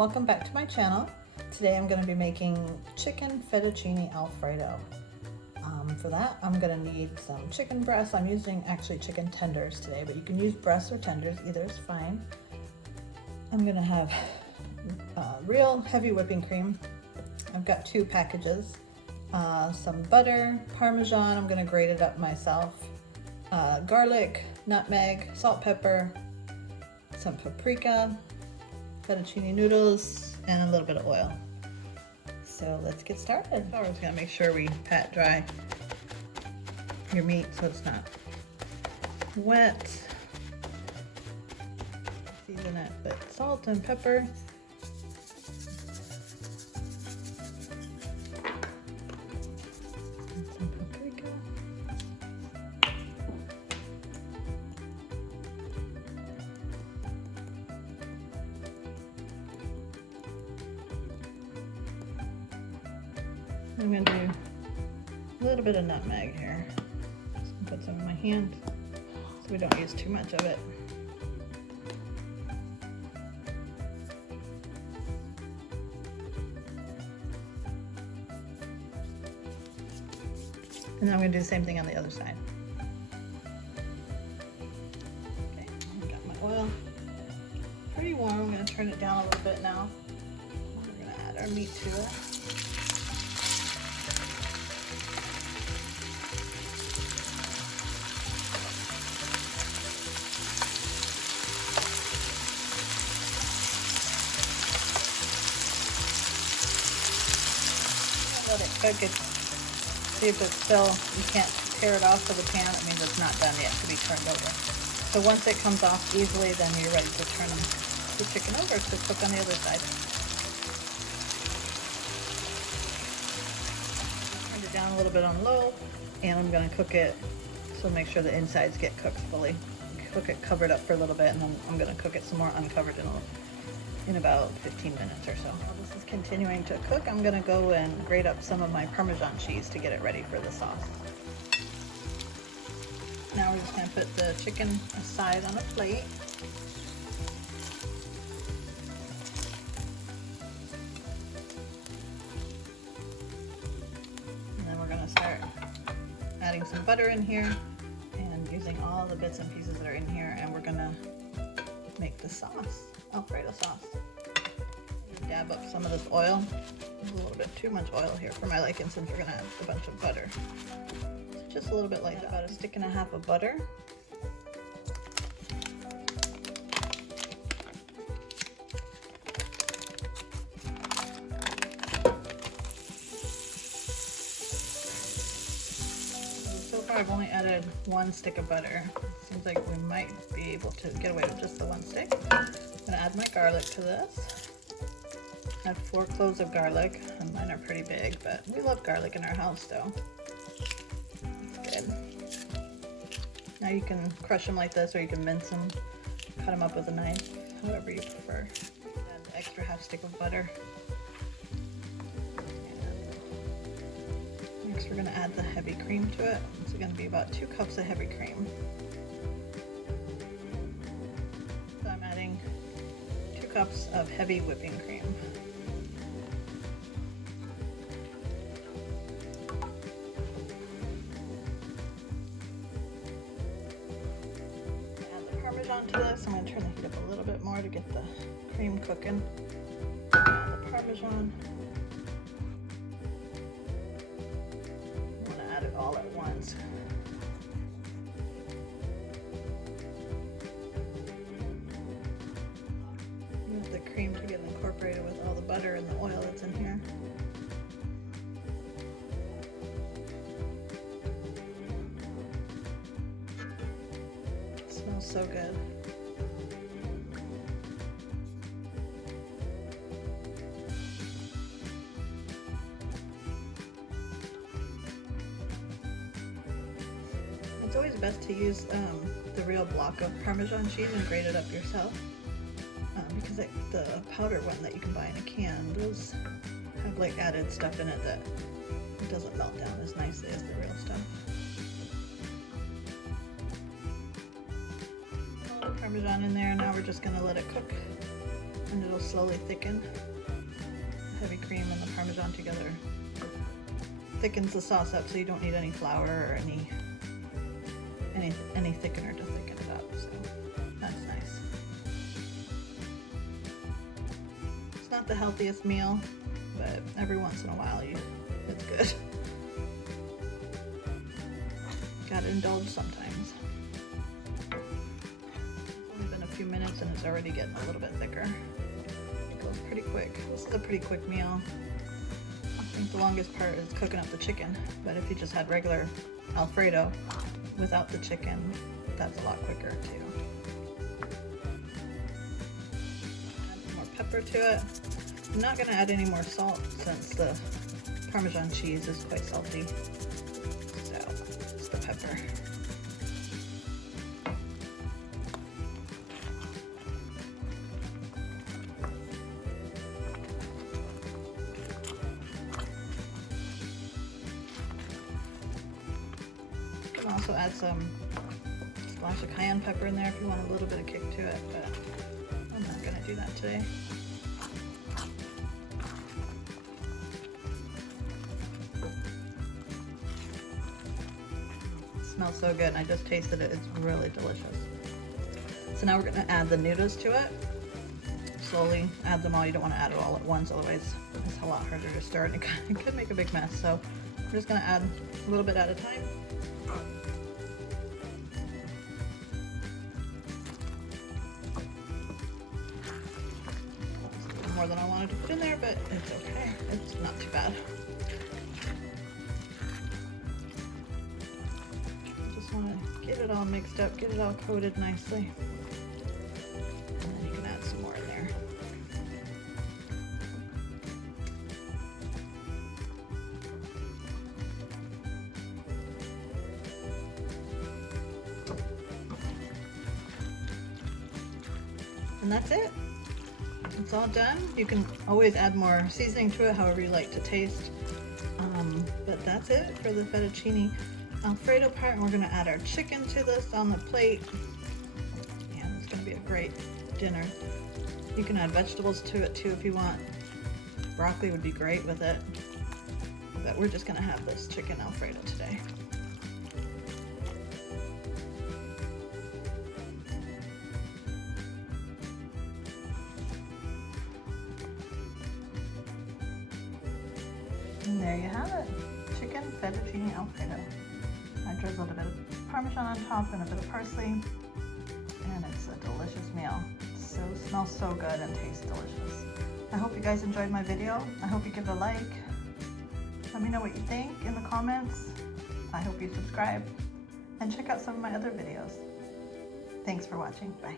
welcome back to my channel. Today I'm going to be making chicken fettuccine Alfredo. For that I'm going to need some chicken breasts. I'm using actually chicken tenders today, but you can use breasts or tenders, either is fine. I'm going to have real heavy whipping cream. I've got 2 packages, some butter, parmesan, I'm going to grate it up myself, garlic, nutmeg, salt, pepper, some paprika, fettuccine noodles, and a little bit of oil. So let's get started. We're just gonna make sure we pat dry your meat so it's not wet. Season it with salt and pepper. And some paprika. I'm going to do a little bit of nutmeg here. Just gonna put some in my hand so we don't use too much of it. And then I'm going to do the same thing on the other side. Okay, I've got my oil pretty warm. I'm going to turn it down a little bit now. We're going to add our meat to it. Let it cook. See if it's still, you can't tear it off of the pan, it means it's not done yet to be turned over. So once it comes off easily, then you're ready to turn the chicken over to cook on the other side. Turn it down a little bit on low, and I'm going to cook it, so make sure the insides get cooked fully. Cook it covered up for a little bit, and then I'm going to cook it some more uncovered in about 15 minutes or so. While this is continuing to cook, I'm going to go and grate up some of my Parmesan cheese to get it ready for the sauce. Now we're just going to put the chicken aside on a plate. And then we're going to start adding some butter in here and using all the bits and pieces that are in here, and we're going to make the sauce, Alfredo sauce. Dab up some of this oil. There's a little bit too much oil here for my liking since we're gonna add a bunch of butter. So just a little bit like that, about 1.5 sticks of butter. So far I've only added 1 stick of butter. Seems like we might be able to get away with just the 1 stick. I'm gonna add my garlic to this. I have 4 cloves of garlic, and mine are pretty big, but we love garlic in our house though. That's good. Now you can crush them like this, or you can mince them, cut them up with a knife, however you prefer. Add the extra 1/2 stick of butter. And next we're going to add the heavy cream to it. It's going to be about 2 cups of heavy cream. So I'm adding 2 cups of heavy whipping cream. Parmesan to this. I'm going to turn the heat up a little bit more to get the cream cooking. Add the Parmesan. I want to add it all at once. You want the cream to get incorporated with all the butter and the oil that's in here. Smells so good. It's always best to use the real block of Parmesan cheese and grate it up yourself, because the powder one that you can buy in a can, those have like added stuff in it that it doesn't melt down as nicely as the real stuff. Parmesan in there. Now we're just going to let it cook and it'll slowly thicken. Heavy cream and the parmesan together thickens the sauce up, so you don't need any flour or any thickener to thicken it up. So that's nice. It's not the healthiest meal, but every once in a while it's good. Gotta indulge sometimes. It's only been a few minutes and it's already getting a little bit thicker. It goes pretty quick. This is a pretty quick meal. I think the longest part is cooking up the chicken, but if you just had regular Alfredo without the chicken, that's a lot quicker too. Add some more pepper to it. I'm not gonna add any more salt since the Parmesan cheese is quite salty. So, just the pepper. You can also add some splash of cayenne pepper in there if you want a little bit of kick to it, but I'm not gonna do that today. Smells so good, and I just tasted it. It's really delicious. So now we're going to add the noodles to it. Slowly add them all. You don't want to add it all at once, otherwise it's a lot harder to stir, and it could make a big mess. So I'm just going to add a little bit at a time. More than I wanted to put in there, but it's okay. It's not too bad. Want to get it all mixed up, get it all coated nicely, and then you can add some more in there. And that's it. It's all done. You can always add more seasoning to it, however you like to taste. But that's it for the fettuccine Alfredo part, and we're going to add our chicken to this on the plate, and it's going to be a great dinner. You can add vegetables to it too if you want. Broccoli would be great with it, but we're just going to have this chicken Alfredo today. And there you have it, chicken fettuccine Alfredo. I drizzled a bit of Parmesan on top and a bit of parsley, and it's a delicious meal. It smells so good and tastes delicious. I hope you guys enjoyed my video. I hope you give it a like. Let me know what you think in the comments. I hope you subscribe and check out some of my other videos. Thanks for watching. Bye.